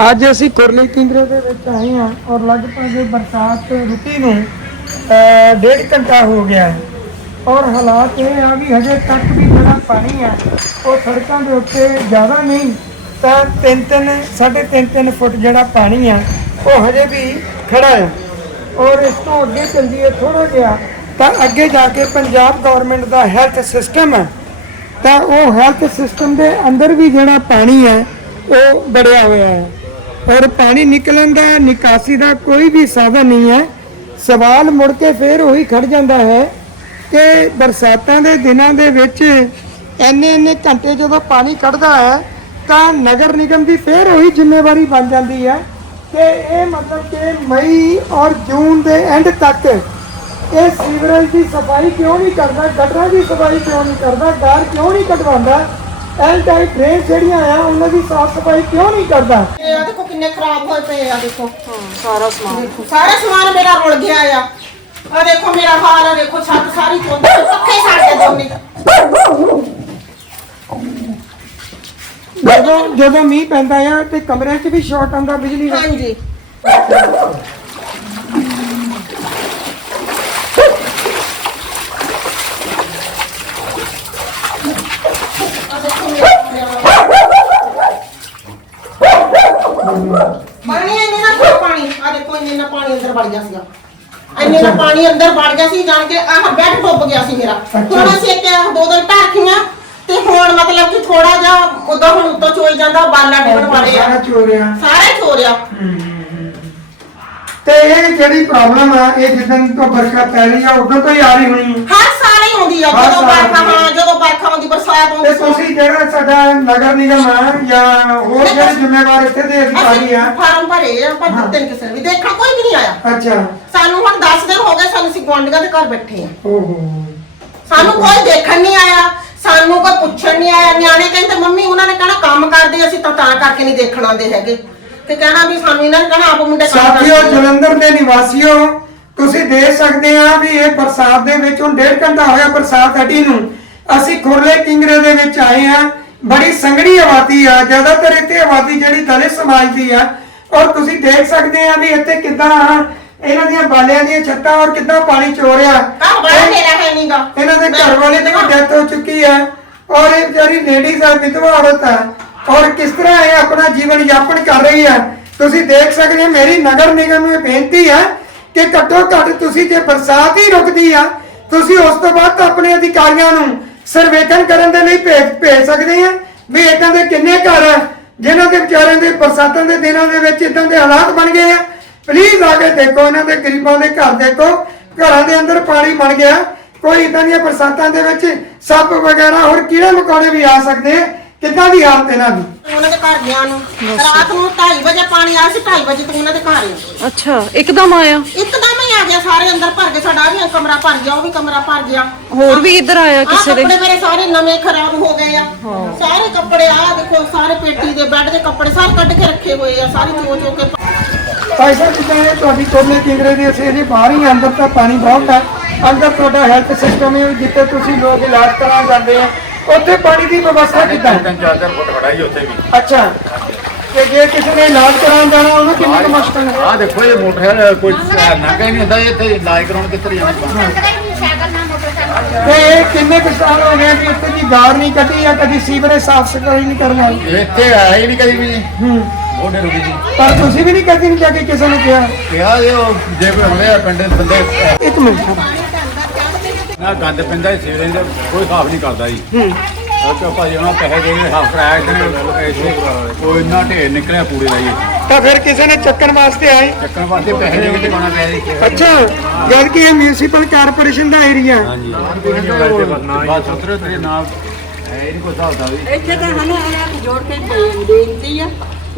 ਅੱਜ ਅਸੀਂ ਕੁਰਲੀ ਕਿੰਗਰੇ ਦੇ ਵਿੱਚ ਆਏ ਹਾਂ ਔਰ ਲਗਭਗ ਬਰਸਾਤ ਰੁਕੀ ਨੂੰ ਡੇਢ ਘੰਟਾ ਹੋ ਗਿਆ ਹੈ। ਔਰ ਹਾਲਾਤ ਇਹ ਆ ਵੀ ਹਜੇ ਤੱਕ ਵੀ ਜਿਹੜਾ ਪਾਣੀ ਆ ਉਹ ਸੜਕਾਂ ਦੇ ਉੱਤੇ ਜ਼ਿਆਦਾ ਨਹੀਂ, ਤਾਂ ਤਿੰਨ ਤਿੰਨ, ਸਾਢੇ ਤਿੰਨ ਤਿੰਨ ਫੁੱਟ ਜਿਹੜਾ ਪਾਣੀ ਆ ਉਹ ਹਜੇ ਵੀ ਖੜਾ ਆ ਔਰ ਇਸ ਤੋਂ ਅੱਗੇ ਚੱਲੀਏ ਥੋੜਾ ਜਿਹਾ, ਤਾਂ ਅੱਗੇ ਜਾ ਕੇ ਪੰਜਾਬ ਗਵਰਨਮੈਂਟ ਦਾ ਹੈਲਥ ਸਿਸਟਮ ਹੈ, ਤਾਂ ਉਹ ਹੈਲਥ ਸਿਸਟਮ ਦੇ ਅੰਦਰ ਵੀ ਜਿਹੜਾ ਪਾਣੀ ਹੈ, ਉਹ ਬੜਿਆ ਹੋਇਆ ਹੈ। ਔਰ ਪਾਣੀ ਨਿਕਲਣ ਦਾ, ਨਿਕਾਸੀ ਦਾ ਕੋਈ ਵੀ ਸਾਧਨ ਨਹੀਂ ਹੈ। ਸਵਾਲ ਮੁੜ ਕੇ ਫੇਰ ਉਹੀ ਖੜ ਜਾਂਦਾ ਹੈ ਕਿ ਬਰਸਾਤਾਂ ਦੇ ਦਿਨਾਂ ਦੇ ਵਿੱਚ ਇੰਨੇ ਇੰਨੇ ਘੰਟੇ ਜਦੋਂ ਪਾਣੀ ਕੱਢਦਾ ਹੈ, ਤਾਂ ਨਗਰ ਨਿਗਮ ਦੀ ਫੇਰ ਉਹੀ ਜ਼ਿੰਮੇਵਾਰੀ ਬਣ ਜਾਂਦੀ ਹੈ ਕਿ ਇਹ ਮਤਲਬ ਕਿ ਮਈ ਔਰ ਜੂਨ ਦੇ ਐਂਡ ਤੱਕ ਇਹ ਸੀਵਰੇਜ ਦੀ ਸਫ਼ਾਈ ਕਿਉਂ ਨਹੀਂ ਕਰਦਾ, ਗਟਰਾਂ ਦੀ ਸਫ਼ਾਈ ਕਿਉਂ ਨਹੀਂ ਕਰਦਾ, ਗਾਰ ਕਿਉਂ ਨਹੀਂ ਕਢਵਾਉਂਦਾ? ਐਲ ਟਾਈਪ ਡਰੇਨ ਜਿਹੜੀਆਂ ਆ ਉਹਨਾਂ ਦੀ ਸਾਫ਼ ਸਫ਼ਾਈ ਕਿਉਂ ਨਹੀਂ ਕਰਦਾ? ਇਹ ਆ ਦੇਖੋ ਕਿੰਨੇ ਖਰਾਬ ਹੋਏ ਪਏ ਆ ਦੇਖੋ। ਸਾਰਾ ਸਮਾਨ। ਦੇਖੋ ਸਾਰਾ ਸਮਾਨ ਮੇਰਾ ਰੁਲ ਗਿਆ ਆ। ਆ ਦੇਖੋ ਮੇਰਾ ਹਾਲ ਆ ਦੇਖੋ ਛੱਤ ਸਾਰੀ ਚੋਂਦੀ ਪੱਖੇ ਸਾਡੇ ਦੋਨੇ। ਜਦੋਂ ਜਦੋਂ ਮੀਂਹ ਪੈਂਦਾ ਆ ਤੇ ਕਮਰਿਆਂ 'ਚ ਵੀ ਸ਼ਾਰਟ ਆਉਂਦਾ ਬਿਜਲੀ ਦਾ। ਹਾਂਜੀ ਆ ਦੇਖੋ ਮੇਰਾ ਪਾਣੀ ਇੰਨੇ ਨਾ ਖੋ ਪਾਣੀ ਆ ਦੇਖੋ ਇੰਨੇ ਨਾ ਪਾਣੀ ਅੰਦਰ ਵੜ ਗਿਆ ਸੀਗਾ। ਇੰਨੇ ਨਾ ਪਾਣੀ ਅੰਦਰ ਵੜ ਗਿਆ ਸੀ ਜਾਣ ਕੇ ਆਹ ਬੈੱਡ ਡੁੱਬ ਗਿਆ ਸੀ ਮੇਰਾ। ਹੁਣ ਅਸੀਂ ਇੱਕ ਦੋ ਦੋ ਢਾਕੀਆਂ ਤੇ ਹੁਣ ਮਤਲਬ ਕਿ ਥੋੜਾ ਜਿਹਾ ਉਦੋਂ ਹੁਣ ਉੱਤੋਂ ਚੋਈ ਜਾਂਦਾ ਬਾਲਾ ਡਿੱਗਣ ਵਾਲੇ ਆ। ਸਾਰਾ ਚੋਰਿਆ। ਸਾਰੇ ਚੋਰਿਆ। ਤੇ ਇਹ ਜਿਹੜੀ ਪ੍ਰੋਬਲਮ ਆ ਇਹ ਜਿੱਦਣ ਤੋਂ ਬਰਖਾ ਪੈ ਰਹੀ ਆ ਉਦੋਂ ਤੋਂ ਹੀ ਆ ਰਹੀ ਹੋਣੀ ਹੈ ਹਰ ਸਾਲ ਹੀ ਹੁੰਦੀ ਆ ਹਰ ਜਦੋਂ ਸਾਲ ਬਰਖਾ ਹੁੰਦੀ ਆ। ਹਾਂ ਜਦੋਂ ਬਰਸਾਤ ਤੇ ਤੁਸੀਂ ਜਿਹੜਾ ਸਾਡਾ ਨਗਰ ਨਿਗਮ ਆ ਜਾਂ ਹੋਰ ਜਿਹੜੇ ਜ਼ਿੰਮੇਵਾਰ ਇੱਥੇ ਦੇ ਅਧਿਕਾਰੀ ਅਸੀਂ ਆ? ਫਾਰਮ ਭਰੇ ਆ ਪਰ ਦਿੱਤੇ ਨੀ ਕਿਸੇ ਨੇ ਵੀ। ਦੇਖਣ ਕੋਈ ਵੀ ਨਹੀਂ ਆਇਆ। ਅੱਛਾ। ਸਾਨੂੰ ਹੁਣ 10 ਦਿਨ ਹੋ ਗਏ ਸਾਨੂੰ ਅਸੀਂ ਗੁਆਂਢੀਆਂ ਦੇ ਘਰ ਬੈਠੇ ਆ। ਓਹੋ। ਸਾਨੂੰ ਕੋਈ ਦੇਖਣ ਨਹੀਂ ਆਇਆ ਸਾਨੂੰ ਕੋਈ ਪੁੱਛਣ ਨਹੀਂ ਆਇਆ। ਨਿਆਣੇ ਕਹਿੰਦੇ ਮੰਮੀ ਉਹਨਾਂ ਨੇ ਕਹਿਣਾ ਕੰਮ ਕਰਦੇ ਅਸੀਂ ਤਾਂ ਤਾਂ ਕਰਕੇ ਨਹੀਂ ਦੇਖਣ ਆਉਂਦੇ ਹੈਗੇ। ਤੇ ਕਹਿਣਾ ਵੀ ਸਾਨੂੰ ਇਹਨਾਂ ਨੇ ਕਹਿਣਾ ਆਪ ਮੁੰਡੇ ਕੰਮ ਸਾਥੀਓ ਕਰਦੇ ਆ। ਜਲੰਧਰ ਦੇ ਨਿਵਾਸੀਓ ਤੁਸੀਂ ਦੇਖ ਸਕਦੇ ਆ ਵੀ ਇਹ ਬਰਸਾਤ ਦੇ ਵਿੱਚ ਹੁਣ ਡੇਢ ਘੰਟਾ ਹੋਇਆ ਬਰਸਾਤ ਹਟੀ ਨੂੰ। ਅਸੀਂ ਖੁਰਲੇ ਕਿੰਗਰੇ ਦੇ ਵਿੱਚ ਆਏ ਆ ਬੜੀ ਸੰਘਣੀ ਆਬਾਦੀ ਆ। ਜ਼ਿਆਦਾਤਰ ਇੱਥੇ ਆਬਾਦੀ ਜਿਹੜੀ ਦਲਿਤ ਸਮਾਜ ਦੀ ਆ। ਔਰ ਤੁਸੀਂ ਦੇਖ ਸਕਦੇ ਆ ਵੀ ਇੱਥੇ ਕਿੱਦਾਂ ਇਹਨਾਂ ਦੀਆਂ ਬਾਲਿਆਂ ਦੀਆਂ ਛੱਤਾਂ ਔਰ ਕਿੱਦਾਂ ਪਾਣੀ ਚੋਰਿਆ ਘਰ ਬੜਾ ਮੇਰਾ ਹੈ ਨਹੀਂਗਾ ਇਹਨਾਂ ਦੇ ਘਰ ਵਾਲੇ ਦੀ ਡੈਥ ਹੋ। ਚੁੱਕੀ ਹੈ ਔਰ ਇਹ ਵਿਚਾਰੀ ਲੇਡੀਜ਼ ਆ ਵਿਧਵਾ ਔਰਤ ਹੈ ਔਰ ਕਿਸ ਤਰ੍ਹਾਂ ਇਹ ਆਪਣਾ ਜੀਵਨ ਯਾਪਨ ਕਰ ਰਹੀ ਹੈ ਤੁਸੀਂ ਦੇਖ ਸਕਦੇ ਹੋ ਮੇਰੀ ਨਗਰ ਨਿਗਮ ਨੂੰ ਬੇਨਤੀ ਹੈ ਕਿ ਘੱਟੋ ਘੱਟ ਤੁਸੀਂ ਜੇ ਬਰਸਾਤ ਹੀ ਰੁਕਦੀ ਆ ਤੁਸੀਂ ਉਸ ਤੋਂ ਬਾਅਦ ਆਪਣੇ ਅਧਿਕਾਰੀਆਂ ਨੂੰ ਸਰਵੇਖਣ ਕਰਨ ਦੇ ਲਈ ਭੇਜ ਭੇਜ ਸਕਦੇ ਆ ਵੀ ਇਦਾਂ ਦੇ ਕਿੰਨੇ ਘਰ ਆ ਜਿਨ੍ਹਾਂ ਦੇ ਵਿਚਾਰਿਆਂ ਦੇ ਬਰਸਾਤਾਂ ਦੇ ਦਿਨਾਂ ਦੇ ਵਿੱਚ ਇਦਾਂ ਦੇ ਹਾਲਾਤ ਬਣ ਗਏ ਆ। ਪਲੀਜ਼ ਆ ਕੇ ਦੇਖੋ ਇਹਨਾਂ ਦੇ ਗਰੀਬਾਂ ਦੇ ਘਰ ਦੇਖੋ ਘਰਾਂ ਦੇ ਅੰਦਰ ਪਾਣੀ ਬਣ ਗਿਆ। ਕੋਈ ਇਦਾਂ ਦੀਆਂ ਬਰਸਾਤਾਂ ਦੇ ਵਿੱਚ ਸੱਪ ਵਗੈਰਾ ਹੋਰ ਕੀੜੇ ਮਕੌੜੇ ਵੀ ਆ ਸਕਦੇ ਆ। ਕਿੱਦਾਂ ਦੀ ਹਾਲਤ ਇਹਨਾਂ ਦੀ? ਉਹਨਾਂ ਦੇ ਘਰ ਗਿਆ ਨੂੰ। ਰਾਤ ਨੂੰ 2:30 ਵਜੇ ਪਾਣੀ ਆਇਆ ਸੀ 2:30 ਵਜੇ ਤੱਕ ਉਹਨਾਂ ਦੇ ਘਰ ਆ ਅੱਛਾ ਇੱਕਦਮ ਆਇਆ? ਇੱਕਦਮ ਹੀ ਆ ਗਿਆ ਕੇ ਸਾਡਾ ਵੀ ਕਮਰਾ ਭਰ ਗਿਆ ਉਹ ਵੀ ਕਮਰਾ ਭਰ ਗਿਆ। ਹੋਰ ਵੀ ਇੱਧਰ ਆਇਆ ਆਹ ਕਿਸੇ ਦੇ? ਕੱਪੜੇ ਮੇਰੇ ਸਾਰੇ ਨਵੇਂ ਖਰਾਬ ਹੋ ਗਏ ਆ। ਸਾਰੇ ਕੱਪੜੇ ਆ ਦੇਖੋ ਸਾਰੇ ਪੇਟੀ ਦੇ ਬੈੱਡ ਦੇ ਕੱਪੜੇ ਸਾਰੇ ਕੱਢ ਕੇ ਰੱਖੇ ਹੋਏ ਆ ਸਾਰੇ ਚੋ ਚੋ ਕੇ ਭਾਈ ਸਾਹਿਬ ਜਿੱਦਾਂ ਇਹ ਤੁਹਾਡੀ ਕੋਲੇ ਕਿੰਗਰੇ ਦੀ ਅਸੀਂ ਅਜੇ ਬਾਹਰ ਹੀ ਅੰਦਰ ਤਾਂ ਪਾਣੀ ਬਹੁਤ ਹੈ ਅੰਦਰ ਤੁਹਾਡਾ ਹੈਲਥ ਸਿਸਟਮ ਹੈ ਜਿੱਥੇ ਤੁਸੀਂ ਲੋਕ ਇਲਾਜ ਕਰਾਉਣ ਜਾਂਦੇ ਆ ਉੱਥੇ ਪਾਣੀ ਦੀ ਵਿਵਸਥਾ ਕਿੱਦਾਂ? ਹੈ? ਤਿੰਨ ਚਾਰ ਚਾਰ ਫੁੱਟ ਖੜਾ ਹੀ ਉੱਥੇ ਵੀ। ਅੱਛਾ। ਤੇ ਜੇ ਕਿਸੇ ਨੇ ਇਲਾਜ ਕਰਾਉਣ ਜਾਣਾ ਉਹਨੂੰ ਕਿੰਨੀ ਕੁ ਮੁਸ਼ਕਲ ਹੈ? ਆਹ ਦੇਖੋ ਇਹ ਮੋਟਰਸਾਈਕਲ ਕੋਈ ਨਾਗਾ ਹੀ ਨਹੀਂ ਹੁੰਦਾ ਇੱਥੇ ਇਲਾਜ ਕਰਾਉਣ ਕਿੱਧਰ ਜਾਣਾ ਤੇ ਇਹ ਕਿੰਨੇ ਕੁ ਸਾਲ ਹੋ ਗਏ ਵੀ ਇੱਥੇ ਦੀ ਗਾਰ ਨਹੀਂ ਕੱਢੀ ਜਾਂ ਕਦੀ ਸੀਵਰੇਜ ਸਾਫ਼ ਸਫ਼ਾਈ ਨਹੀਂ ਕਰਨ ਇੱਥੇ ਆਇਆ ਹੀ ਨਹੀਂ ਕਦੀ ਵੀ। ਹੂੰ। ਉਹਨੇ ਰੁਕੀ ਜੀ। ਪਰ ਤੁਸੀਂ ਵੀ ਨਹੀਂ ਕਦੀ ਨਹੀਂ ਜਾ ਕੇ ਕਿਸੇ ਨੂੰ ਕਿਹਾ? ਕਿਹਾ ਜੇ ਉਹ ਜੇ ਕੋਈ ਹੁੰਦੇ ਆ ਪਿੰਡ ਦੇ ਬੰਦੇ। ਇੱਕ ਮਿੰਟ। ਨਾ ਗੰਦ ਪੈਂਦਾ ਸੀ ਸਵੇਰੇ ਦਾ ਕੋਈ ਹਿਸਾਬ ਨਹੀਂ ਕਰਦਾ ਜੀ। ਹੂੰ। ਉਹ ਚੋ ਭਾਜੀ ਉਹਨਾਂ ਪੈਸੇ ਦੇ ਕੇ ਹਾਫ ਕਰਾਇਆ ਇਤਨੇ ਕੋਈ ਇੰਨਾ ਢੇਰ ਨਿਕਲਿਆ ਪੂਰੇ ਦਾ ਜੀ। ਤਾਂ ਫਿਰ ਕਿਸੇ ਨੇ ਚੱਕਣ ਵਾਸਤੇ ਆਏ? ਚੱਕਣ ਵਾਸਤੇ ਪੈਸੇ ਦੇ ਕੇ ਟਿਕਾਉਣਾ ਪਿਆ ਜੀ ਅੱਛਾ ਜਦ ਕਿ ਇਹ ਮਿਊਨਿਸਪਲ ਕਾਰਪੋਰੇਸ਼ਨ ਦਾ ਏਰੀਆ ਹਾਂਜੀ। ਬਸ ਉਤਰੇ ਤੇਰੇ ਨਾਲ। ਹੈ ਹੀ ਨਹੀਂ ਕੋਈ ਹਿਸਾਬ ਦਾ ਵੀ। ਇੱਥੇ ਤਾਂ ਹਨ ਹੱਥ ਜੋੜ ਕੇ ਬੇ- ਬੇਨਤੀ ਆ।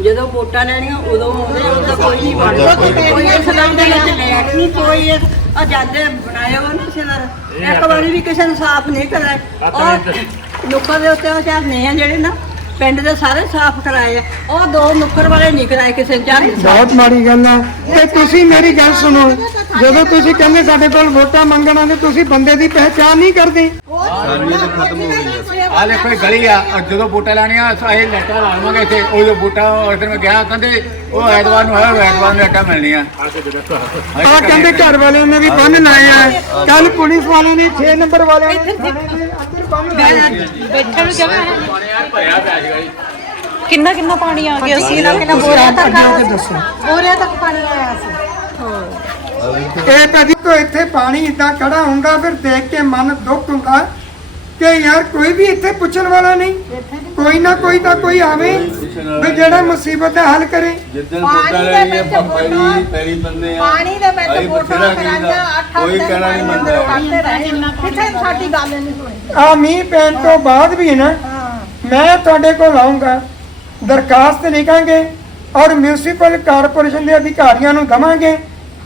ਜਦੋਂ ਵੋਟਾਂ ਲੈਣੀਆਂ ਉਦੋਂ ਆਉਂਦੇ ਉਦੋਂ ਕੋਈ ਨਹੀਂ ਬਣਦਾ। ਕੋਈ ਇਸ ਨਾਮ ਦੇ ਵਿੱਚ ਲੈਟ ਨਹੀਂ ਕੋਈ ਆ ਜਾਂਦੇ ਬਣਾਇਆ ਵਾ ਨਾ ਕਿਸੇ ਦਾ। ਇੱਕ ਵਾਰੀ ਵੀ ਕਿਸੇ ਨੂੰ ਸਾਫ਼ ਨਹੀਂ ਕਰਿਆ ਔਰ ਲੋਕਾਂ ਦੇ ਉੱਤੇ ਉਹ ਚਾਹਨੇ ਆ ਜਿਹੜੇ ਨਾ ਪਿੰਡ ਦੇ ਸਾਰੇ ਸਾਫ਼ ਕਰਾਏ ਆ। ਉਹ ਦੋ ਨੁੱਕਰ ਵਾਲੇ ਨਹੀਂ ਕਰਾਏ ਕਿਸੇ ਨੇ ਚਾਰ ਬਹੁਤ ਮਾੜੀ ਗੱਲ ਹੈ ਤੇ ਤੁਸੀਂ ਮੇਰੀ ਗੱਲ ਸੁਣੋ ਜਦੋਂ ਤੁਸੀਂ ਕਹਿੰਦੇ ਸਾਡੇ ਕੋਲ ਵੋਟਾਂ ਮੰਗਣ ਆਉਂਦੇ ਤੁਸੀਂ ਬੰਦੇ ਦੀ ਪਹਿਚਾਣ ਨਹੀਂ ਕਰਦੇ। ਆ ਦੇਖੋ ਇਹ ਗਲੀ ਆ। ਔਰ ਜਦੋਂ ਵੋਟਾਂ ਲੈਣੀਆਂ ਅਸੀਂ ਲੈਟਾਂ ਲਾਵਾਂਗੇ ਇੱਥੇ। ਉਹ ਜੋ ਵੋਟਾਂ ਉਸ ਦਿਨ ਮੈਂ ਗਿਆ ਕਹਿੰਦੇ ਉਹ ਐਤਵਾਰ ਨੂੰ ਹੈ ਐਤਵਾਰ ਨੂੰ ਲੈਟਾਂ ਮਿਲਣੀਆਂ। ਆ ਕਹਿੰਦੇ ਘਰ ਵਾਲਿਆਂ ਨੇ ਵੀ ਬੰਨ ਲਾਏ ਆ ਕੱਲ ਪੁਲਿਸ ਵਾਲਿਆਂ ਨੇ 6 ਨੰਬਰ ਵਾਲਿਆਂ ਨੇ ਥਾਣੇ ਦੇ ਬੈਠਣ ਨੂੰ ਜਗ੍ਹਾ ਹੈ ਭਰਿਆ ਪਿਆ ਸੀਗਾ ਜੀ ਕਿੰਨਾ ਕਿੰਨਾ ਪਾਣੀ ਆ ਗਿਆ ਸੀ? ਬੋਰਿਆਂ ਤੱਕ ਆ ਕੇ ਬੋਰਿਆਂ ਤੱਕ ਪਾਣੀ ਆਇਆ ਸੀ। ਇਹ ਤਾਂ ਦੇਖੋ, ਇੱਥੇ ਪਾਣੀ ਇਦਾਂ ਖੜਾ ਹੁੰਦਾ, ਫਿਰ ਦੇਖ ਕੇ ਮਨ ਦੁੱਖ ਹੁੰਦਾ। ਕਿ ਯਾਰ ਕੋਈ ਵੀ ਇੱਥੇ ਪੁੱਛਣ ਵਾਲਾ ਨਹੀਂ। ਕੋਈ ਨਾ ਕੋਈ ਤਾਂ ਕੋਈ ਆਵੇ ਵੀ ਜਿਹੜਾ ਮੁਸੀਬਤ ਦਾ ਹੱਲ ਕਰੇ। ਜਿੱਦਣ ਬੰਦੇ ਆ ਪਾਣੀ ਦੇ ਵਿੱਚ ਅਸੀਂ ਵੋਟਾਂ ਬਥੇਰਾ ਕਰਾਈਆਂ ਕਹੀਦਾ, ਅੱਠ ਕੋਈ ਕਹਿਣਾ ਨਹੀਂ ਮੰਨਦਾ। ਕਰਦੇ ਰਹੇ ਕਿਸੇ ਨੇ ਸਾਡੀ ਗੱਲ ਨਹੀਂ ਸੁਣੀ। ਆ ਮੀਂਹ ਪੈਣ ਤੋਂ ਬਾਅਦ ਵੀ ਨਾ ਮੈਂ ਤੁਹਾਡੇ ਕੋਲ ਆਉਂਗਾ ਦਰਖਾਸਤ ਲਿਖਾਂਗੇ ਔਰ ਮਿਊਨਿਸਪਲ ਕਾਰਪੋਰੇਸ਼ਨ ਦੇ ਅਧਿਕਾਰੀਆਂ ਨੂੰ ਦਵਾਂਗੇ।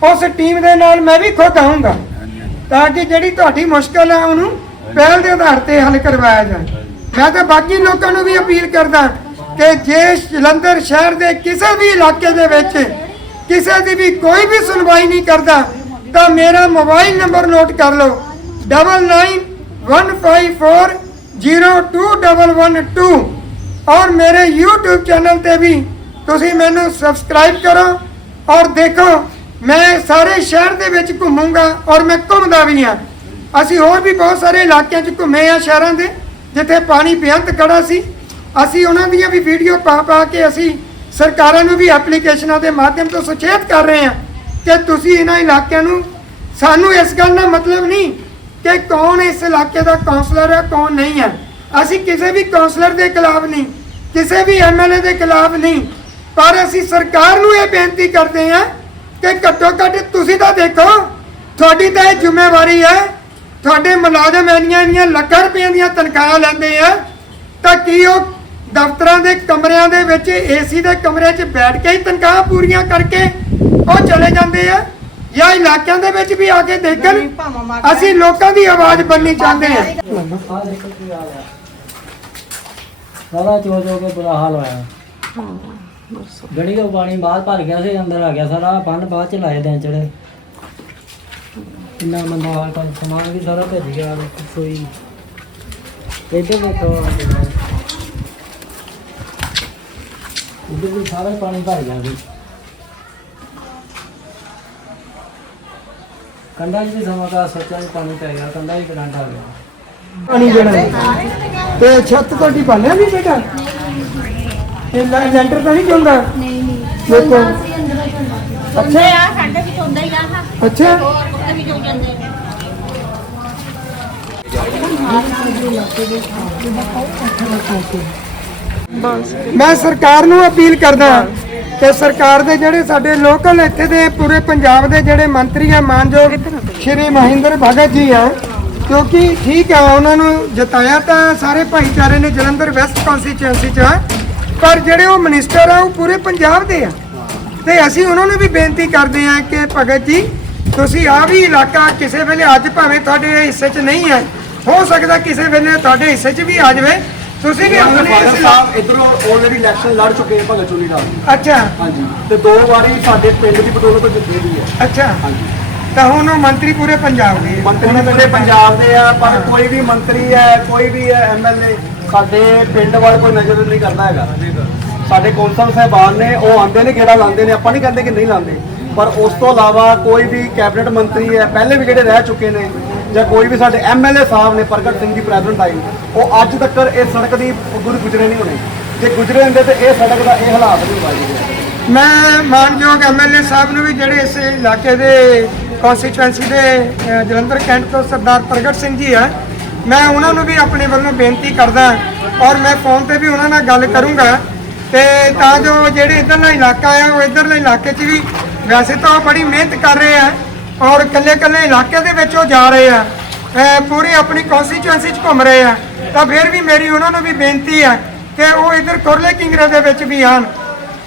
ਉਸ ਟੀਮ ਦੇ ਨਾਲ ਮੈਂ ਵੀ ਖੁਦ ਆਉਂਗਾ ਤਾਂ ਕਿ ਜਿਹੜੀ ਤੁਹਾਡੀ ਮੁਸ਼ਕਲ ਹੈ ਉਹਨੂੰ ਪਹਿਲ ਦੇ ਆਧਾਰ ਤੇ ਹੱਲ ਕਰਵਾਇਆ ਜਾਏ। ਮੈਂ ਤਾਂ ਬਾਕੀ ਲੋਕਾਂ ਨੂੰ ਵੀ ਅਪੀਲ ਕਰਦਾ ਕਿ ਜੇ ਜਲੰਧਰ ਸ਼ਹਿਰ ਦੇ ਕਿਸੇ ਵੀ ਇਲਾਕੇ ਦੇ ਵਿੱਚ ਕਿਸੇ ਦੀ ਵੀ ਕੋਈ ਵੀ ਸੁਣਵਾਈ ਨਹੀਂ ਕਰਦਾ, ਤਾਂ ਮੇਰਾ ਮੋਬਾਈਲ ਨੰਬਰ ਨੋਟ ਕਰ ਲਓ। 9915402112 ਔਰ ਮੇਰੇ YouTube ਚੈਨਲ ਤੇ ਵੀ ਤੁਸੀਂ ਮੈਨੂੰ ਸਬਸਕ੍ਰਾਈਬ ਕਰੋ ਔਰ ਦੇਖੋ, ਮੈਂ ਸਾਰੇ ਸ਼ਹਿਰ ਦੇ ਵਿੱਚ ਘੁੰਮੂੰਗਾ ਔਰ ਮੈਂ ਘੁੰਮਦਾ ਵੀ ਹਾਂ। ਅਸੀਂ ਹੋਰ ਵੀ ਬਹੁਤ ਸਾਰੇ ਇਲਾਕਿਆਂ 'ਚ ਘੁੰਮੇ ਆ ਸ਼ਹਿਰਾਂ ਦੇ, ਜਿੱਥੇ ਪਾਣੀ ਬੇਅੰਤ ਖੜਾ ਸੀ। ਅਸੀਂ ਉਹਨਾਂ ਦੀਆਂ ਵੀ ਵੀਡੀਓ ਪਾ ਪਾ ਕੇ ਅਸੀਂ ਸਰਕਾਰਾਂ ਨੂੰ ਵੀ ਐਪਲੀਕੇਸ਼ਨਾਂ ਦੇ ਮਾਧਿਅਮ ਤੋਂ ਸੁਚੇਤ ਕਰ ਰਹੇ ਹਾਂ ਕਿ ਤੁਸੀਂ ਇਹਨਾਂ ਇਲਾਕਿਆਂ ਨੂੰ, ਸਾਨੂੰ ਇਸ ਗੱਲ ਦਾ ਮਤਲਬ ਨਹੀਂ ਕਿ ਕੌਣ ਇਸ ਇਲਾਕੇ ਦਾ ਕਾਉਂਸਲਰ ਹੈ, ਕੌਣ ਨਹੀਂ ਹੈ। ਅਸੀਂ ਕਿਸੇ ਵੀ ਕਾਉਂਸਲਰ ਦੇ ਖਿਲਾਫ ਨਹੀਂ, ਕਿਸੇ ਵੀ ਐਮਐਲਏ ਦੇ ਖਿਲਾਫ ਨਹੀਂ। ਪਰ ਅਸੀਂ ਸਰਕਾਰ ਨੂੰ ਇਹ ਬੇਨਤੀ ਕਰਦੇ ਹਾਂ ਕਿ ਘੱਟੋ ਘੱਟ ਤੁਸੀਂ ਤਾਂ ਦੇਖੋ, ਤੁਹਾਡੀ ਤਾਂ ਇਹ ਜ਼ਿੰਮੇਵਾਰੀ ਹੈ ਤੁਹਾਡੇ ਮੁਲਾਜ਼ਮ ਇੰਨੀਆਂ ਇੰਨੀਆਂ ਲੱਖਾਂ ਰੁਪਏ ਦੀਆਂ ਤਨਖਾਹਾਂ ਲੈਂਦੇ ਆ ਤਾਂ ਕੀ ਉਹ ਦਫ਼ਤਰਾਂ ਦੇ ਕਮਰਿਆਂ ਦੇ ਵਿੱਚ ਏਸੀ ਦੇ ਕਮਰੇ 'ਚ ਬੈਠ ਕੇ ਹੀ ਤਨਖਾਹਾਂ ਪੂਰੀਆਂ ਕਰਕੇ ਉਹ ਚਲੇ ਜਾਂਦੇ ਆ? ਜਾਂ ਇਲਾਕਿਆਂ ਦੇ ਵਿੱਚ ਵੀ ਆ ਕੇ ਦੇਖਣ? ਅਸੀਂ ਲੋਕਾਂ ਦੀ ਆਵਾਜ਼ ਬਣਨੀ ਚਾਹੁੰਦੇ ਆ। ਸਾਰਾ ਚੋ ਚੋ ਕੇ ਬੁਰਾ ਹਾਲ ਹੋਇਆ। ਗੜੀ ਤੋਂ ਪਾਣੀ ਬਾਹਰ ਭਰ ਗਿਆ ਸੀ ਅੰਦਰ ਆ ਗਿਆ ਸਾਰਾ ਬੰਨ ਬਾਅਦ ਚ ਲਾਏ ਦਿਨ ਚੜੇ। ਇੰਨਾ ਮੰਦਾ ਹਾਲ ਤਾਂ ਸਮਾਨ ਵੀ ਸਾਰਾ ਭੱਜ ਗਿਆ ਸੋਈ ਇੱਥੇ ਦੇਖੋ ਇੱਧਰ ਵੀ ਸਾਰਾ ਹੀ ਪਾਣੀ ਭਰ ਗਿਆ ਸੀ। ਕੰਡਾ ਜੀ ਸਮਾਂ ਦਾ ਸੋਚਿਆ ਵੀ ਪਾਣੀ ਪੈ ਗਿਆ ਕੰਡਾ ਵੀ ਕਰੰਟ ਆ ਗਿਆ। ਪਾਣੀ ਜਿਹੜਾ ਤੇ ਛੱਤ ਤੁਹਾਡੀ ਬਾਲਿਆ ਵੀ ਬੇਟਾ? ਇਹ ਲੈਂਟਰ ਤਾਂ ਨਹੀਂ ਚੁੰਦਾ ਨਹੀਂ ਨਹੀਂ। ਦੇਖੋ। ਅੱਛਾ। ਆ ਸਾਡੇ ਵੀ ਹੁੰਦਾ ਹੀ ਆ ਅੱਛਾ। ਉੱਤੇ ਵੀ ਜੋ ਜਾਂਦੇ ਮੈਂ ਸਰਕਾਰ ਨੂੰ ਅਪੀਲ ਕਰਦਾ ਕਿ ਸਰਕਾਰ ਦੇ ਜਿਹੜੇ ਸਾਡੇ ਲੋਕਲ ਇੱਥੇ ਦੇ ਪੂਰੇ ਪੰਜਾਬ ਦੇ ਜਿਹੜੇ ਮੰਤਰੀ ਆ ਮਾਨਯੋਗ ਸ਼੍ਰੀ ਮਹਿੰਦਰ ਭਗਤ ਜੀ ਆ ਕਿਉਂਕਿ ਠੀਕ ਆ ਉਹਨਾਂ ਨੂੰ ਜਿਤਾਇਆ ਤਾਂ ਸਾਰੇ ਭਾਈਚਾਰੇ ਨੇ ਜਲੰਧਰ ਵੈਸਟ ਕਨਸਟੀਚੁਐਂਸੀ ਚ ਪਰ ਜਿਹੜੇ ਉਹ ਮਿਨਿਸਟਰ ਆ ਉਹ ਪੂਰੇ ਪੰਜਾਬ ਦੇ ਆ। ਤੇ ਅਸੀਂ ਉਹਨਾਂ ਨੂੰ ਵੀ ਬੇਨਤੀ ਕਰਦੇ ਆ ਕਿ ਭਗਤ ਜੀ ਤੁਸੀਂ ਆ ਵੀ ਇਲਾਕਾ ਕਿਸੇ ਵੇਲੇ ਅੱਜ ਭਾਵੇਂ ਤੁਹਾਡੇ ਹਿੱਸੇ 'ਚ ਨਹੀਂ ਹੈ ਹੋ ਸਕਦਾ ਕਿਸੇ ਵੇਲੇ ਤੁਹਾਡੇ ਹਿੱਸੇ 'ਚ ਵੀ ਆ ਜਾਵੇ। ਤੁਸੀਂ ਵੀ ਆਪਣੇ ਇਸ ਸਾਹਿਬ ਇਧਰੋਂ ਆਲਰੇਡੀ ਇਲੈਕਸ਼ਨ ਲੜ ਚੁੱਕੇ ਆ ਭਗਤ ਚੋਲੀ ਨਾਲ। ਅੱਛਾ। ਹਾਂਜੀ। ਤੇ ਦੋ ਵਾਰੀ ਸਾਡੇ ਪਿੰਡ ਦੀ ਬਦੌਲਤ ਜਿੱਤੇ ਵੀ ਹੈ। ਅੱਛਾ। ਹਾਂਜੀ। ਤਾਂ ਹੁਣ ਉਹ ਮੰਤਰੀ ਪੂਰੇ ਪੰਜਾਬ ਦੇ ਆ। ਮੰਤਰੀ ਪੂਰੇ ਪੰਜਾਬ ਦੇ ਆ ਪਰ ਕੋਈ ਵੀ ਮੰਤਰੀ ਹੈ ਕੋਈ ਵੀ ਹੈ ਐਮਐਲਏ ਸਾਡੇ ਪਿੰਡ ਵੱਲ ਕੋਈ ਨਜ਼ਰ ਨਹੀਂ ਕਰਦਾ ਹੈਗਾ। ਸਾਡੇ ਕੌਂਸਲ ਸਾਹਿਬਾਨ ਨੇ, ਉਹ ਆਉਂਦੇ ਨੇ, ਗੇੜਾ ਲਾਉਂਦੇ ਨੇ, ਆਪਾਂ ਨਹੀਂ ਕਹਿੰਦੇ ਕਿ ਨਹੀਂ ਲਾਉਂਦੇ। ਪਰ ਉਸ ਤੋਂ ਇਲਾਵਾ ਕੋਈ ਵੀ ਕੈਬਨਿਟ ਮੰਤਰੀ ਹੈ, ਪਹਿਲੇ ਵੀ ਜਿਹੜੇ ਰਹਿ ਚੁੱਕੇ ਨੇ, ਜਾਂ ਕੋਈ ਵੀ ਸਾਡੇ ਐਮਐਲਏ ਸਾਹਿਬ ਨੇ, ਪ੍ਰਗਟ ਸਿੰਘ ਜੀ ਪ੍ਰੈਜ਼ੀਡੈਂਟ ਆਈ ਉਹ ਅੱਜ ਤੱਕ ਇਹ ਸੜਕ ਦੀ ਗੁਰ ਗੁਜ਼ਰੇ ਨਹੀਂ ਹੋਣੇ। ਜੇ ਗੁਜ਼ਰੇ ਹੁੰਦੇ ਤੇ ਇਹ ਸੜਕ ਦਾ ਇਹ ਹਾਲਾਤ ਨਹੀਂ ਹੋਣਾ ਮੈਂ ਮਾਨਯੋਗ ਐਮਐਲਏ ਸਾਹਿਬ ਨੂੰ ਵੀ ਜਿਹੜੇ ਇਸ ਇਲਾਕੇ ਦੇ ਕਨਸਟੀਚੁਐਂਸੀ ਦੇ ਜਲੰਧਰ ਕੈਂਟ ਤੋਂ ਸਰਦਾਰ ਪ੍ਰਗਟ ਸਿੰਘ ਜੀ ਆ, ਮੈਂ ਉਹਨਾਂ ਨੂੰ ਵੀ ਆਪਣੇ ਵੱਲੋਂ ਬੇਨਤੀ ਕਰਦਾ ਔਰ ਮੈਂ ਫੋਨ ਤੇ ਵੀ ਉਹਨਾਂ ਨਾਲ ਗੱਲ ਕਰੂੰਗਾ। ਤੇ ਤਾਂ ਜੋ ਜਿਹੜੇ ਇਧਰਲਾ ਇਲਾਕਾ ਆ, ਉਹ ਇਧਰਲੇ ਇਲਾਕੇ 'ਚ ਵੀ ਵੈਸੇ ਤਾਂ ਉਹ ਬੜੀ ਮਿਹਨਤ ਕਰ ਰਹੇ ਆ ਔਰ ਕੱਲੇ ਕੱਲੇ ਇਲਾਕੇ ਦੇ ਵਿੱਚ ਉਹ ਜਾ ਰਹੇ ਆ। ਪੂਰੀ ਆਪਣੀ ਕਨਸਟੀਚੁਐਂਸੀ 'ਚ ਘੁੰਮ ਰਹੇ ਆ। ਤਾਂ ਫਿਰ ਵੀ ਮੇਰੀ ਉਹਨਾਂ ਨੂੰ ਵੀ ਬੇਨਤੀ ਹੈ ਕਿ ਉਹ ਇਧਰ ਕੁਰਲੇ ਕਿੰਗਰੇ ਦੇ ਵਿੱਚ ਵੀ ਆਣ।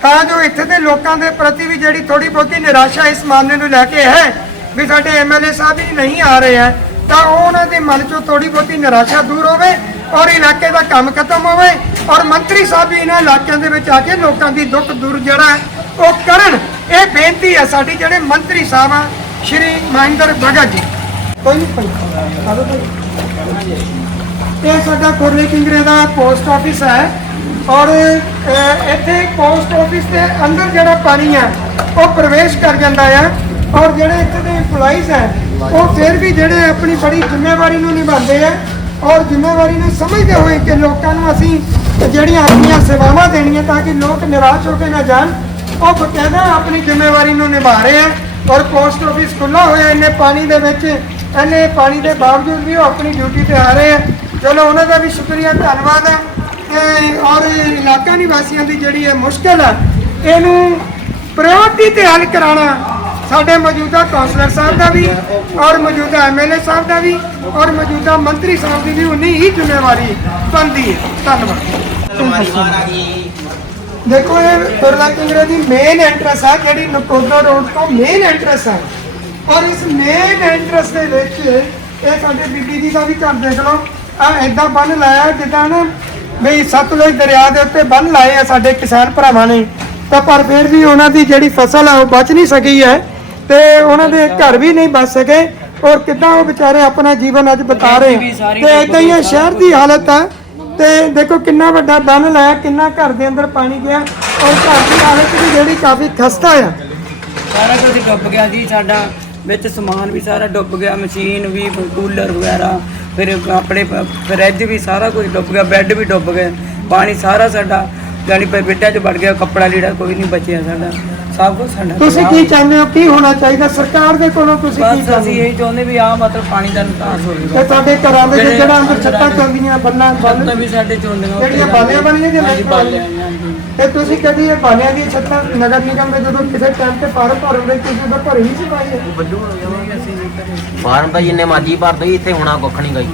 ਤਾਂ ਜੋ ਇੱਥੇ ਦੇ ਲੋਕਾਂ ਦੇ ਪ੍ਰਤੀ ਵੀ ਜਿਹੜੀ ਥੋੜੀ ਬਹੁਤੀ ਨਿਰਾਸ਼ਾ ਇਸ ਮਾਮਲੇ ਨੂੰ ਲੈ ਕੇ ਹੈ ਵੀ ਸਾਡੇ ਐਮਐਲਏ ਸਾਹਿਬ ਹੀ ਨਹੀਂ ਆ ਰਹੇ ਆ, ਤਾਂ ਉਹ ਉਹਨਾਂ ਦੇ ਮਨ ਚੋਂ ਥੋੜੀ ਬਹੁਤੀ ਨਿਰਾਸ਼ਾ ਦੂਰ ਹੋਵੇ ਔਰ ਇਲਾਕੇ ਦਾ ਕੰਮ ਖਤਮ ਹੋਵੇ। ਔਰ ਮੰਤਰੀ ਸਾਹਿਬ ਵੀ ਇਹਨਾਂ ਇਲਾਕਿਆਂ ਦੇ ਵਿੱਚ ਆ ਕੇ ਲੋਕਾਂ ਦੀ ਦੁੱਖ ਦੂਰ ਜਿਹੜਾ ਉਹ ਕਰਨ। ਇਹ ਬੇਨਤੀ ਹੈ ਸਾਡੀ ਜਿਹੜੇ ਮੰਤਰੀ ਸਾਹਿਬ ਆ, ਸ਼੍ਰੀ ਮਹਿੰਦਰ ਭਗਤ ਜੀ। ਕੋਈ ਪੰਖਾ ਇਹ ਸਾਡਾ ਕੁਰਲੀ ਕਿੰਗਰੇ ਦਾ ਪੋਸਟ ਆਫਿਸ ਹੈ ਔਰ ਇੱਥੇ ਪੋਸਟ ਆਫਿਸ ਦੇ ਅੰਦਰ ਜਿਹੜਾ ਪਾਣੀ ਹੈ, ਉਹ ਪ੍ਰਵੇਸ਼ ਕਰ ਜਾਂਦਾ ਹੈ ਔਰ ਜਿਹੜੇ ਇੱਥੇ ਦੇ EMPLOYEES ਹੈ, ਉਹ ਫਿਰ ਵੀ ਜਿਹੜੇ ਆਪਣੀ ਬੜੀ ਜ਼ਿੰਮੇਵਾਰੀ ਨੂੰ ਨਿਭਾਉਂਦੇ ਆ ਔਰ ਜ਼ਿੰਮੇਵਾਰੀ ਨੂੰ ਸਮਝਦੇ ਹੋਏ ਕਿ ਲੋਕਾਂ ਨੂੰ ਅਸੀਂ ਜਿਹੜੀਆਂ ਆਪਣੀਆਂ ਸੇਵਾਵਾਂ ਦੇਣੀਆਂ ਤਾਂ ਕਿ ਲੋਕ ਨਿਰਾਸ਼ ਹੋ ਕੇ ਨਾ ਜਾਣ, ਉਹ ਬਕਾਇਦਾ ਆਪਣੀ ਜ਼ਿੰਮੇਵਾਰੀ ਨੂੰ ਨਿਭਾ ਰਹੇ ਆ ਔਰ ਪੋਸਟ ਆਫਿਸ ਖੁੱਲਾ ਹੋਇਆ, ਇੰਨੇ ਪਾਣੀ ਦੇ ਵਿੱਚ, ਇੰਨੇ ਪਾਣੀ ਦੇ ਬਾਵਜੂਦ ਵੀ ਉਹ ਆਪਣੀ ਡਿਊਟੀ ਤੇ ਆ ਰਹੇ ਆ। ਚਲੋ, ਉਹਨਾਂ ਦਾ ਵੀ ਸ਼ੁਕਰੀਆ, ਧੰਨਵਾਦ ਹੈ ਔਰ ਇਲਾਕਾ ਨਿਵਾਸੀਆਂ ਦੀ ਜਿਹੜੀ ਹੈ ਮੁਸ਼ਕਲ ਹੈ ਇਹਨੂੰ ਪ੍ਰਾਇੋਰਟੀ ਤੇ ਹੱਲ ਕਰਾਉਣਾ ਸਾਡੇ ਮੌਜੂਦਾ ਕੌਂਸਲਰ ਸਾਹਿਬ ਦਾ ਵੀ ਔਰ ਮੌਜੂਦਾ ਐਮਐਲਏ ਸਾਹਿਬ ਦਾ ਵੀ ਔਰ ਮੌਜੂਦਾ ਮੰਤਰੀ ਸਾਹਿਬ ਦੀ ਵੀ ਉਨੀ ਹੀ ਜ਼ਿੰਮੇਵਾਰੀ ਬਣਦੀ ਹੈ। ਧੰਨਵਾਦ। ਦੇਖੋ, ਇਹ ਦੁਰਲਾ ਕਿੰਗਰੇ ਦੀ ਮੇਨ ਐਂਟਰਸ ਹੈ ਜਿਹੜੀ ਨਕੋਦਰ ਰੋਡ ਤੋਂ ਮੇਨ ਐਂਟਰਸ ਹੈ ਔਰ ਇਸ ਮੇਨ ਐਂਟਰਸ ਦੇ ਵਿੱਚ ਇਹ ਸਾਡੇ ਬੀਬੀ ਜੀ ਦਾ ਵੀ ਘਰ ਦੇਖ ਲਓ। ਆ ਐਦਾਂ ਬੰਨ ਲਾਇਆ, ਜਿੱਦਾਂ ਨਾ ਬਈ ਸਤਲੁਜ ਦਰਿਆ ਦੇ ਉੱਤੇ ਬੰਨ ਲਾਏ ਆ ਸਾਡੇ ਕਿਸਾਨ ਭਰਾਵਾਂ ਨੇ। ਤਾਂ ਪਰ ਫਿਰ ਵੀ ਉਹਨਾਂ ਦੀ ਜਿਹੜੀ ਫਸਲ ਆ, ਉਹ ਬਚ ਨਹੀਂ ਸਕੀ ਹੈ। ਤੇ ਉਹਨਾਂ ਦੇ ਘਰ ਵੀ ਨਹੀਂ ਬਚ ਸਕੇ। ਔਰ ਕਿੱਦਾਂ ਉਹ ਵਿਚਾਰੇ ਆਪਣਾ ਜੀਵਨ ਅੱਜ ਬਿਤਾ ਰਹੇ ਆ। ਤੇ ਇਦਾਂ ਹੀ ਇਹ ਸ਼ਹਿਰ ਦੀ ਹਾਲਤ ਹੈ ਤੇ ਦੇਖੋ ਕਿੰਨਾ ਵੱਡਾ ਬੰਨ ਲਾਇਆ ਕਿੰਨਾ ਘਰ ਦੇ ਅੰਦਰ ਪਾਣੀ ਗਿਆ। ਔਰ ਘਰ ਦੀ ਹਾਲਤ ਵੀ ਜਿਹੜੀ ਕਾਫੀ ਖਸਤਾ ਆ। ਸਾਰਾ ਕੁਝ ਡੁੱਬ ਗਿਆ ਜੀ ਸਾਡਾ ਵਿੱਚ ਸਮਾਨ ਵੀ ਸਾਰਾ ਡੁੱਬ ਗਿਆ ਮਸ਼ੀਨ ਵੀ ਕੂਲਰ ਵਗੈਰਾ ਫਿਰ ਆਪਣੇ ਪ- ਫਰਿੱਜ ਵੀ ਸਾਰਾ ਕੁਝ ਡੁੱਬ ਗਿਆ ਬੈੱਡ ਵੀ ਡੁੱਬ ਗਏ। ਪਾਣੀ ਸਾਰਾ ਸਾਡਾ ਜਾਨੀ ਪੇ ਬਿੱਟਾਂ 'ਚ ਵੜ ਗਿਆ ਕੱਪੜਾ ਲੀੜਾ ਕੋਈ ਨਹੀਂ ਬਚਿਆ ਸਾਡਾ। ਸਭ ਕੁਝ ਸਾਡਾ ਤੁਸੀਂ ਕੀ ਚਾਹੁੰਦੇ ਹੋ? ਕੀ ਹੋਣਾ ਚਾਹੀਦਾ? ਸਰਕਾਰ ਦੇ ਕੋਲੋਂ ਤੁਸੀਂ ਕੀ ਬਸ ਚਾਹੁੰਦੇ ਅਸੀਂ ਇਹ ਚਾਹੁੰਦੇ ਵੀ ਆ ਮਤਲਬ ਪਾਣੀ ਦਾ ਨਿਕਾਸ ਹੋ ਤੇ ਜਾਵੇ ਤੁਹਾਡੇ ਘਰਾਂ ਦੇ ਵਿੱਚ ਜਿਹੜਾ ਅੰਦਰ ਛੱਤਾਂ ਚੱਲਦੀਆਂ ਬੰਨਾਂ ਬੰਨ ਵੀ ਸਾਡੇ ਚੋਂਦੀਆਂ ਜਿਹੜੀਆਂ ਬਾਲਿਆਂ ਬਣੀਆਂ ਦੀਆਂ ਹਾਂਜੀ ਲਾਈਟਾਂ ਬਾਲਿਆਂ ਤੇ ਤੁਸੀਂ ਕਦੀ ਇਹ ਬਾਲਿਆਂ ਦੀਆਂ ਛੱਤਾਂ ਨਗਰ ਨਿਗਮ ਦੇ ਜਦੋਂ ਕਿਸੇ ਟਾਈਮ ਤੇ ਫਾਰਮ ਭਰੋਗੇ ਤੁਸੀਂ ਉਹਦਾ ਭਰੀ ਨਹੀਂ ਸੀ ਪਾਈ ਫਾਰਮ ਤਾਂ ਜਿੰਨੇ ਮਰਜ਼ੀ ਭਰ ਦੋ ਇੱਥੇ ਹੋਣਾ ਕੁੱਖ ਨਹੀਂ ਗਈ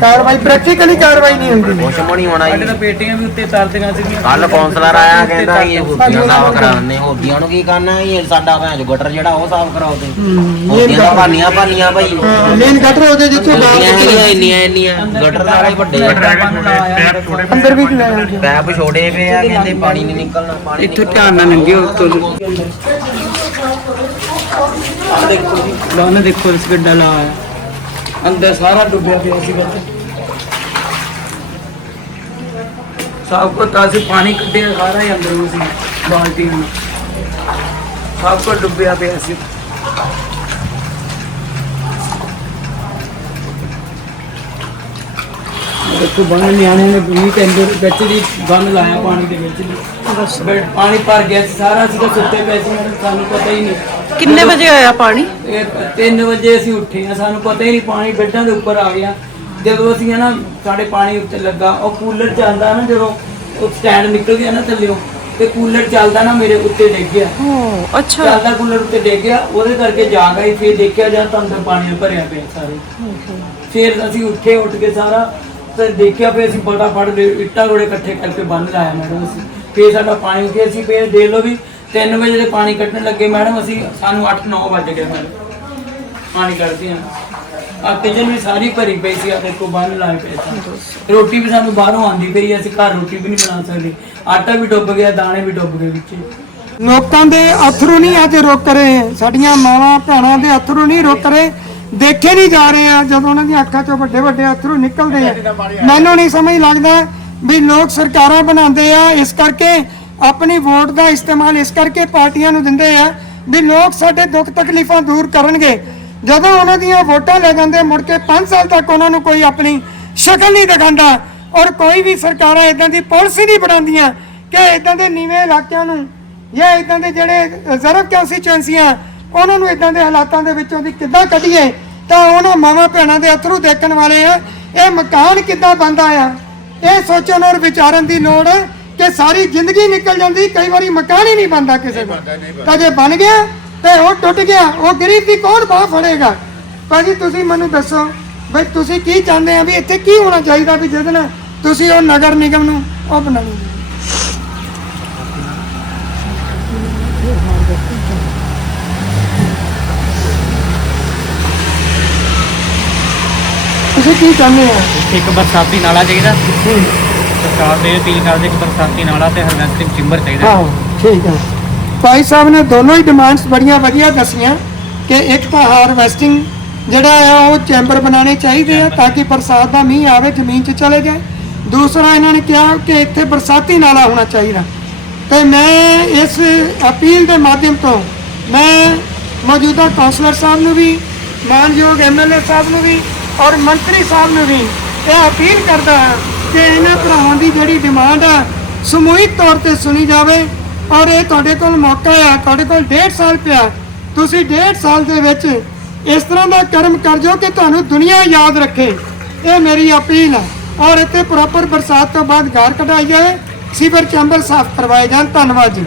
ਕਾਰਵਾਈ ਪ੍ਰੈਕਟੀਕਲੀ ਕਾਰਵਾਈ ਨਹੀਂ ਹੁੰਦੀ। ਕੁਛ ਵੀ ਨਹੀਂ ਹੋਣਾ ਸਾਡੇ ਜੀ ਤਾਂ ਪੇਟੀਆਂ ਵੀ ਉੱਤੇ ਤਰਦੀਆਂ ਸੀਗੀਆਂ। ਕੱਲ ਕੌਂਸਲਰ ਆਇਆ ਕਹਿੰਦਾ ਇਹ ਹੁੱਦੀਆਂ ਸਾਫ਼ ਕਰਾਉਣੇ ਹੁੱਦੀਆਂ ਨੂੰ ਕੀ ਕਰਨਾ ਇਹ ਸਾਡਾ ਭੈਣ ਚੋ ਗਟਰ ਜਿਹੜਾ ਉਹ ਸਾਫ਼ ਕਰਾਓ ਤੇ ਹੁੱਦੀਆਂ ਤਾਂ ਭਾਨੀਆਂ ਭਾਨੀਆਂ ਭਾਈ ਮੇਨ ਗਟਰ ਉਹਦੇ ਜਿੱਥੇ ਹੁੱਦੀਆਂ ਹੈਗੀਆਂ ਇੰਨੀਆਂ ਇੰਨੀਆਂ ਗਟਰ ਸਾਰੇ ਵੱਡੇ। ਅੰਦਰ ਵੀ ਲੈ ਆਉਂਦੇ ਪੈਪ ਛੋੜੇ ਪਏ ਆ ਕਹਿੰਦੇ ਪਾਣੀ ਨਹੀਂ ਨਿਕਲਣਾ ਪਾਣੀ ਇੱਥੋਂ ਧਿਆਨ ਨਾਲ ਲੰਘਿਓ ਉੱਤੋਂ। ਆ ਦੇਖੋ ਜੀ। ਲਾਉਣ ਦੇਖੋ ਇਸ ਗੱਡਾ ਲਾਇਆ। ਅੰਦਰ ਸਾਰਾ ਡੁੱਬਿਆ ਪਿਆ ਸੀ ਵਿੱਚ ਸਭ ਕੁਝ ਤਾਂ ਪਾਣੀ ਕੱਢਿਆ ਸਾਰਾ ਹੀ ਅੰਦਰੋਂ ਸੀ ਬਾਲਟੀ ਨੂੰ। ਸਭ ਕੁਝ ਡੁੱਬਿਆ ਪਿਆ ਸੀ। ਦੇਖੋ ਬੰਨ ਨਿਆਣੇ ਨੇ ਵੀ ਤੇ ਅੰਦਰ ਵਿੱਚ ਦੀ ਬੰਨ ਲਾਇਆ ਪਾਣੀ ਦੇ ਵਿੱਚ ਬਟ ਪਾਣੀ ਭਰ ਗਿਆ ਸੀ ਸਾਰਾ ਤਾਂ ਸੁੱਤੇ ਪਏ ਸੀ ਮੈਨੂੰ- ਸਾਨੂੰ ਪਤਾ ਹੀ ਨਹੀਂ। ਕਿੰਨੇ ਵਜੇ ਆਇਆ ਪਾਣੀ? ਇਹ 3 ਵਜੇ ਅਸੀਂ ਉੱਠੇ ਆ ਸਾਨੂੰ ਪਤਾ ਹੀ ਨਹੀਂ ਪਾਣੀ ਬੈੱਡਾਂ ਦੇ ਉੱਪਰ ਆ ਗਿਆ। ਜਦੋਂ ਅਸੀਂ ਹੈ ਨਾ ਸਾਡੇ ਪਾਣੀ ਉੱਤੇ ਲੱਗਾ ਉਹ ਕੂਲਰ ਚੱਲਦਾ ਨਾ ਜਦੋਂ ਉਹ ਸਟੈਂਡ ਨਿਕਲ ਗਿਆ ਨਾ ਥੱਲਿਓ ਤੇ ਕੂਲਰ ਚੱਲਦਾ ਨਾ ਮੇਰੇ ਉੱਤੇ ਡਿੱਗ ਗਿਆ। ਓ ਅੱਛਾ। ਚੱਲਦਾ ਕੂਲਰ ਉੱਤੇ ਡਿੱਗ ਗਿਆ ਉਹਦੇ ਕਰਕੇ ਜਾਗ ਆਈ ਫਿਰ ਦੇਖਿਆ ਜਾਂ ਤਾਂ ਅੰਦਰ ਪਾਣੀ ਭਰਿਆ ਪਿਆ ਸਾਰੇ। ਫਿਰ ਅਸੀਂ ਉੱਠੇ ਉੱਠ ਕੇ ਸਾਰਾ ਤੇ ਦੇਖਿਆ ਫਿਰ ਅਸੀਂ ਫਟਾਫਟ ਦੇ ਇੱਟਾਂ ਰੋੜੇ ਇਕੱਠੇ ਕਰਕੇ ਬੰਨ ਲਾਇਆ ਮੈਡਮ ਅਸੀਂ। ਫਿਰ ਸਾਡਾ ਪਾਣੀ ਉੱਠਿਆ, ਅਸੀਂ ਫਿਰ ਦੇਖ ਲਓ ਵੀ 3 ਵਜੇ ਦੇ ਪਾਣੀ ਕੱਢਣ ਲੱਗੇ ਮੈਡਮ ਅਸੀਂ, ਸਾਨੂੰ 8-9 ਵੱਜ ਗਏ ਮੈਡਮ। ਪਾਣੀ ਕੱਢਦੇ ਆ ਆ ਕਿਚਨ ਵੀ ਸਾਰੀ ਭਰੀ ਪਈ ਸੀ ਆ ਦੇਖੋ ਬੰਨ ਲਾਏ ਪਏ ਸੀ। ਰੋਟੀ ਵੀ ਸਾਨੂੰ ਬਾਹਰੋਂ ਆਂਦੀ ਪਈ ਅਸੀਂ ਘਰ ਰੋਟੀ ਵੀ ਨਹੀਂ ਬਣਾ ਸਕਦੇ। ਆਟਾ ਵੀ ਡੁੱਬ ਗਿਆ, ਦਾਣੇ ਵੀ ਡੁੱਬ ਗਏ ਵਿੱਚ। ਲੋਕਾਂ ਦੇ ਅਥਰੂ ਨਹੀਂ ਅੱਜ ਰੁਕ ਰਹੇ, ਸਾਡੀਆਂ ਮਾਵਾਂ, ਭੈਣਾਂ ਦੇ ਅਥਰੂ ਨਹੀਂ ਰੁਕ ਰਹੇ। ਦੇਖੇ ਨਹੀਂ ਜਾ ਰਹੇ ਆ, ਜਦੋਂ ਉਹਨਾਂ ਦੀਆਂ ਅੱਖਾਂ ਚੋਂ ਵੱਡੇ ਵੱਡੇ ਅਥਰੂ ਨਿਕਲਦੇ ਆ। ਮੈਨੂੰ ਨਹੀਂ ਸਮਝ ਲੱਗਦਾ ਵੀ ਲੋਕ ਸਰਕਾਰਾਂ ਬਣਾਉਂਦੇ ਆ, ਇਸ ਕਰਕੇ ਆਪਣੀ ਵੋਟ ਦਾ ਇਸਤੇਮਾਲ ਇਸ ਕਰਕੇ ਪਾਰਟੀਆਂ ਨੂੰ ਦਿੰਦੇ ਆ ਵੀ ਲੋਕ ਸਾਡੇ ਦੁੱਖ ਤਕਲੀਫਾਂ ਦੂਰ ਕਰਨਗੇ। ਜਦੋਂ ਉਹਨਾਂ ਦੀਆਂ ਵੋਟਾਂ ਲੈ ਜਾਂਦੇ ਮੁੜ ਕੇ 5 ਸਾਲ ਤੱਕ ਉਹਨਾਂ ਨੂੰ ਕੋਈ ਆਪਣੀ ਸ਼ਕਲ ਨਹੀਂ ਦਿਖਾਉਂਦਾ ਔਰ ਕੋਈ ਵੀ ਸਰਕਾਰਾਂ ਇਦਾਂ ਦੀ ਪਾਲਿਸੀ ਨਹੀਂ ਬਣਾਉਂਦੀਆਂ ਕਿ ਇਦਾਂ ਦੇ ਨੀਵੇਂ ਇਲਾਕਿਆਂ ਨੂੰ ਜਾਂ ਇਦਾਂ ਦੇ ਜਿਹੜੇ ਰਿਜ਼ਰਵ ਕੰਸਟੀਚੁਐਂਸੀਆਂ ਉਹਨਾਂ ਨੂੰ ਇਦਾਂ ਦੇ ਹਾਲਾਤਾਂ ਦੇ ਵਿੱਚੋਂ ਦੀ ਕਿੱਦਾਂ ਕੱਢੀਏ। ਤਾਂ ਉਹਨਾਂ ਮਾਵਾਂ ਭੈਣਾਂ ਦੇ ਅਥਰੂ ਦੇਖਣ ਵਾਲੇ ਆ। ਇਹ ਮਕਾਨ ਕਿੱਦਾਂ ਬਣਦਾ ਆ? ਇਹ ਸੋਚਣ ਔਰ ਵਿਚਾਰਨ ਦੀ ਲੋੜ ਹੈ ਕਿ ਸਾਰੀ ਜ਼ਿੰਦਗੀ ਨਿਕਲ ਜਾਂਦੀ ਕਈ ਵਾਰੀ ਮਕਾਨ ਹੀ ਨਹੀਂ ਬਣਦਾ ਕਿਸੇ ਦਾ। ਤਾਂ ਜੇ ਬਣ ਗਿਆ ਤੇ ਉਹ ਟੁੱਟ ਗਿਆ ਉਹ ਗਰੀਬ ਦੀ ਕੌਣ ਬਾਹ ਫੜੇਗਾ? ਭਾਜੀ ਤੁਸੀਂ ਮੈਨੂੰ ਦੱਸੋ ਬਈ ਤੁਸੀਂ ਕੀ ਚਾਹੁੰਦੇ ਆ ਵੀ ਇੱਥੇ ਕੀ ਹੋਣਾ ਚਾਹੀਦਾ ਵੀ ਜਿਹਦੇ ਨਾਲ ਤੁਸੀਂ ਉਹ ਨਗਰ ਨਿਗਮ ਨੂੰ ਉਹ ਬਣਾਉਂਗੇ ਤੁਸੀਂ ਕੀ ਚਾਹੁੰਦੇ ਆ ਇੱਕ ਬਰਸਾਤੀ ਨਾਲਾ ਚਾਹੀਦਾ। ਸਰਕਾਰ ਦੇ ਅਪੀਲ ਕਰਦੇ ਕਿ ਬਰਸਾਤੀ ਨਾਲਾ ਤੇ ਹਾਰਵੈਸਟਿੰਗ ਚਿੰਬਰ ਚਾਹੀਦਾ। ਹਾਂ ਠੀਕ ਹੈ। ਭਾਈ ਸਾਹਿਬ ਨੇ ਦੋਨੋਂ ਹੀ ਡਿਮਾਂਡਸ ਬੜੀਆਂ ਵਧੀਆ ਦੱਸੀਆਂ ਕਿ ਇੱਕ ਤਾਂ ਹਾਰਵੈਸਟਿੰਗ ਜਿਹੜਾ ਆ ਉਹ ਚੈਂਬਰ ਬਣਾਉਣੇ ਚਾਹੀਦੇ ਆ ਤਾਂ ਕਿ ਬਰਸਾਤ ਦਾ ਮੀਂਹ ਆਵੇ ਜ਼ਮੀਨ 'ਚ ਚਲੇ ਜਾਏ। ਦੂਸਰਾ ਇਹਨਾਂ ਨੇ ਕਿਹਾ ਕਿ ਇੱਥੇ ਬਰਸਾਤੀ ਨਾਲਾ ਹੋਣਾ ਚਾਹੀਦਾ। ਤੇ ਮੈਂ ਇਸ ਅਪੀਲ ਦੇ ਮਾਧਿਅਮ ਤੋਂ ਮੈਂ ਮੌਜੂਦਾ ਕਾਉਂਸਲਰ ਸਾਹਿਬ ਨੂੰ ਵੀ ਮਾਨਯੋਗ ਐਮਐਲਏ ਸਾਹਿਬ ਨੂੰ ਵੀ ਔਰ ਮੰਤਰੀ ਸਾਹਿਬ ਨੂੰ ਵੀ ਇਹ ਅਪੀਲ ਕਰਦਾ ਹਾਂ ਕਿ ਇਹਨਾਂ ਭਰਾਵਾਂ ਦੀ ਜਿਹੜੀ ਡਿਮਾਂਡ ਆ, ਸਮੂਹਿਕ ਤੌਰ ਤੇ ਸੁਣੀ ਜਾਵੇ ਔਰ ਇਹ ਤੁਹਾਡੇ ਕੋਲ ਮੌਕਾ ਆ, ਤੁਹਾਡੇ ਕੋਲ 1.5 ਸਾਲ ਪਿਆ, ਤੁਸੀਂ 1.5 ਸਾਲ ਦੇ ਵਿੱਚ ਇਸ ਤਰ੍ਹਾਂ ਦਾ ਕਰਮ ਕਰ ਜੋ ਕਿ ਤੁਹਾਨੂੰ ਦੁਨੀਆ ਯਾਦ ਰੱਖੇ। ਇਹ ਮੇਰੀ ਅਪੀਲ ਹੈ ਔਰ ਇੱਥੇ ਪ੍ਰੋਪਰ ਬਰਸਾਤ ਤੋਂ ਬਾਅਦ ਗਾਰ ਕਢਾਈ ਜਾਏ, ਸੀਵਰ ਚੈਂਬਰ ਸਾਫ਼ ਕਰਵਾਏ ਜਾਣ। ਧੰਨਵਾਦ ਜੀ।